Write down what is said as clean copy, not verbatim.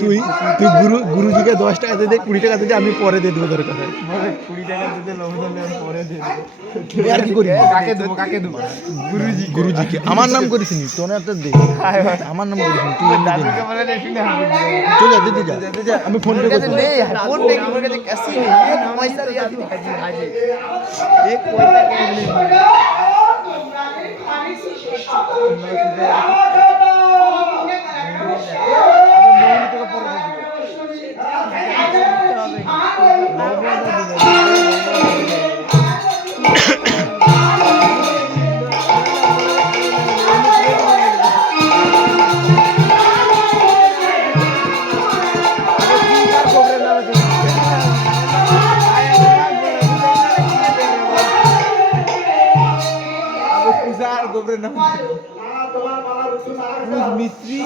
তুই তুই গুরুজিকে 10 টাকা দিয়ে দে, 20 টাকা দিয়ে আমি পরে দিয়ে দেবো দরকার হয়। 20 টাকা দিতে লোভ ধরলে আমি পরে দিয়ে দেবো। তুই আর কি করি? কাকে দেবো? গুরুজিকে। আমার নাম করিসনি, তোর তো দে। আমার নাম করিসনি, তুই এমনি দে না। দাদুকে বলে দেখি না চল যা, দিতে যা। আমি ফোন পে করছি। फोन पे की मेरे कैसी है ये पैसा दिया थी आज एक पैसा कैश नहीं गोबरे ना मिस्त्री